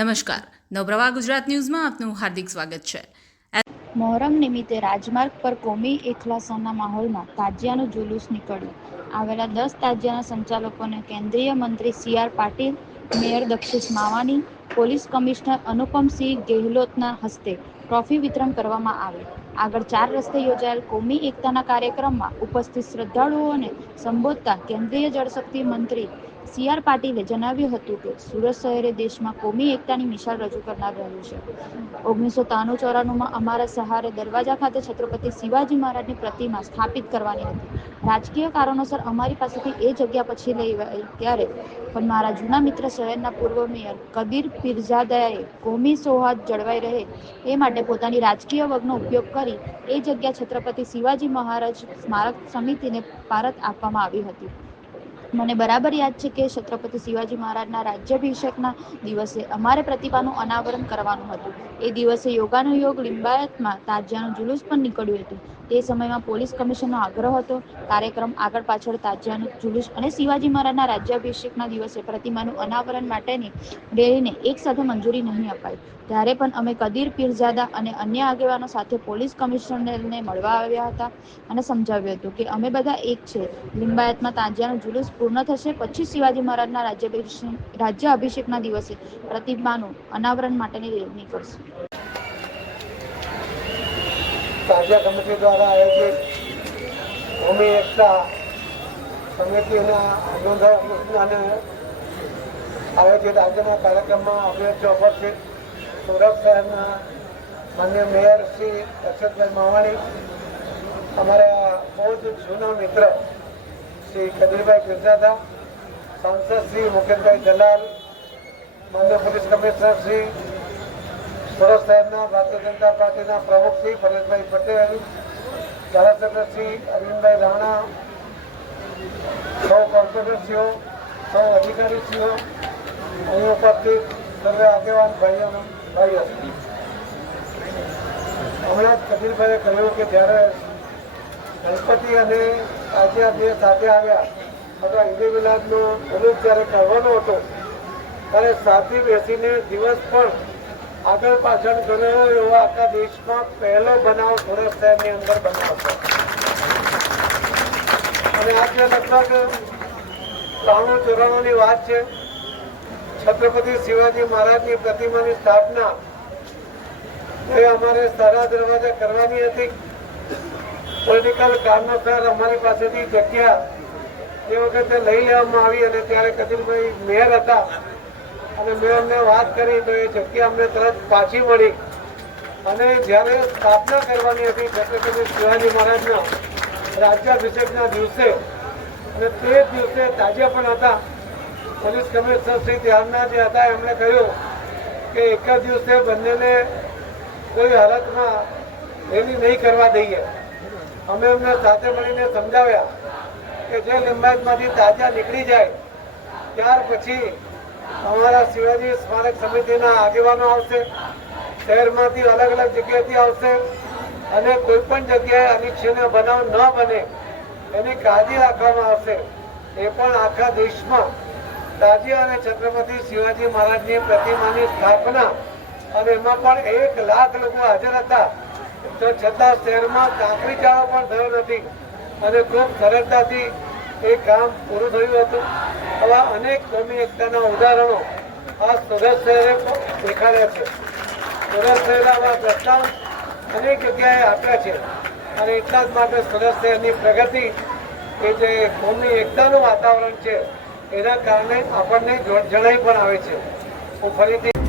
નમસ્કાર. નવપ્રવાહ ગુજરાત ન્યૂઝમાં આપનું હાર્દિક સ્વાગત છે. મોહરમ નિમિત્તે રાજમાર્ગ પર કોમી એખલાસોના માહોલમાં તાજિયાનું જુલુસ નીકળ્યું. આવેલા દસ તાજિયાના સંચાલકોને કેન્દ્રીય મંત્રી C R Patil, mayor Dakshesh Mavani, police commissioner Anupamsinh ગેહલોતના હસ્તે ટ્રોફી વિતરણ કરવામાં આવી. આગળ ચાર રસ્તે યોજાયેલ કોમી એકતાના કાર્યક્રમમાં ઉપસ્થિત શ્રદ્ધાળુઓને સંબોધતા કેન્દ્રીય જળશક્તિ મંત્રી સી આર પાટીલે જણાવ્યું હતું કે સુરત શહેરે દેશમાં કોમી એકતાની મિસાલ રજૂ કરનાર રહ્યું છે. ઓગણીસો ત્રાણું ચોરાણુંમાં અમારા સહારે દરવાજા ખાતે છત્રપતિ શિવાજી મહારાજની પ્રતિમા સ્થાપિત કરવાની હતી. રાજકીય કારણોસર અમારી પાસેથી એ જગ્યા પછી લેવાઈ ત્યારે પણ મારા જૂના મિત્ર શહેરના પૂર્વ મેયર કબીર પીરઝાદાએ કોમી સૌહાર્દ જળવાઈ રહે એ માટે પોતાની રાજકીય વગનો ઉપયોગ કરી એ જગ્યા છત્રપતિ શિવાજી મહારાજ સ્મારક સમિતિને પારત આપવામાં આવી હતી. મને બરાબર યાદ છે કે છત્રપતિ શિવાજી મહારાજના રાજ્યાભિષેકના દિવસે અમારે પ્રતિભાનું અનાવરણ કરવાનું હતું. એ દિવસે યોગાનુયોગ લિંબાયતમાં તાજિયાનું જુલુસ પણ નીકળ્યું હતું. તે સમયમાં પોલીસ કમિશનનો આગ્રહ હતો. કાર્યક્રમ આગળ પાછળ તાજિયાનું, જુલુસ અને શિવાજી મહારાજના રાજ્યાભિષેકના દિવસે પ્રતિમાનું અનાવરણ માટેની રેલીને એક સાથે મંજૂરી નહીં અપાઈ. ત્યારે પણ અમે કદીર, પીરઝાદા અને અન્ય આગેવાનો સાથે પોલીસ કમિશનરને મળવા આવ્યા હતા અને સમજાવ્યું હતું કે અમે બધા એક છે. લિંબાયતમાં તાજિયાનું જુલુસ પૂર્ણ થશે પછી શિવાજી મહારાજના રાજ્યાભિષેક રાજ્ય અભિષેકના દિવસે પ્રતિમાનું અનાવરણ માટેની રેલી નીકળશે તાજિયા કમિટી દ્વારા આયોજિત ભૂમિ એકતા સમિતિના અનુદાન આયોજિત આજના કાર્યક્રમમાં અમે જે ઉપસ્થિત. સુરત શહેરના માન્ય મેયર શ્રી અક્ષતભાઈ માવાણી, અમારા બહુ જ જૂના મિત્ર શ્રી કબીરભાઈ ગિરજાદા સાંસદ શ્રી મુકેશભાઈ દલાલ, માન્ય પોલીસ કમિશનર શ્રી સુરત સાહેબના ભારતીય જનતા પાર્ટીના પ્રમુખ શ્રી પરેશભાઈ પટેલ ધારાસભ્ય શ્રી અરવિંદભાઈ રાણા, સૌ કોર્પોરેટરશ્રીઓ, સૌ અધિકારીશ્રીઓ અહીં ઉપસ્થિત સર્વે આગેવાન ભાઈઓ ભાઈઓ. હમણાં જ કપિલભાઈએ કહ્યું કે જ્યારે ગણપતિ અને આજે બે સાથે આવ્યા, અથવા ઈદે મિલાદનો ઉલ્લેખ જ્યારે કરવાનો હતો, ત્યારે સાથે બેસીને દિવસ પણ આગળ પાછળ કર્યો એવો આખા દેશમાં પહેલો બનાવ સુરત શહેરની અંદર બનાવ છે. અને આજે લગભગ ત્રાણું ચોરાણુંની વાત છે. છત્રપતિ શિવાજી મહારાજની પ્રતિમાની સ્થાપના એ અમારે સારા દરવાજા કરવાની હતી. પોલિટિકલ કારણોસર અમારી પાસેથી જગ્યા તે વખતે લઈ લેવામાં આવી અને ત્યારે કદીરભાઈ મેયર હતા. અને મેં અમને વાત કરી તો એ જગ્યા અમને તરત પાછી મળી. અને જ્યારે સ્થાપના કરવાની હતી છત્રપતિ શિવાજી મહારાજના રાજ્યાભિષેકના દિવસે, અને તે જ દિવસે તાજા પણ હતા. પોલીસ કમિશનર શ્રી ત્યારના જે હતા, એમણે કહ્યું કે એક જ દિવસે બંનેને કોઈ હાલતમાં રેલી નહીં કરવા દઈએ. અમે એમને સાથે મળીને સમજાવ્યા કે જે લિંબાયતમાંથી તાજા નીકળી જાય, ત્યાર પછી અમારા શિવાજી સ્મારક સમિતિના આગેવાનો આવશે. શહેરમાંથી અલગ અલગ જગ્યાએથી આવશે. અને કોઈ પણ જગ્યાએ અનિચ્છનીય બનાવ ન બને એની કાળજી રાખવામાં આવશે. એ પણ આખા દેશમાં. તાજી અને છત્રપતિ શિવાજી મહારાજની પ્રતિમાની સ્થાપના. અને એમાં પણ એક લાખ લોકો હાજર હતા. તો છતાં શહેરમાં કાંકરી ચાળો પણ થયો નથી. અને ખૂબ સરળતાથી એ કામ પૂરું થયું હતું. આવા અનેક ધર્મી એકતાના ઉદાહરણો આ સુરત શહેરે દેખાડ્યા છે. સુરત શહેરના આવા પ્રસ્તાવ અનેક જગ્યાએ આપ્યા છે. અને એટલા જ માટે સુરત શહેરની પ્રગતિ કે જે કોમની એકતાનું વાતાવરણ છે, એના કારણે આપણને જણાઈ પણ આવે છે. હું ફરીથી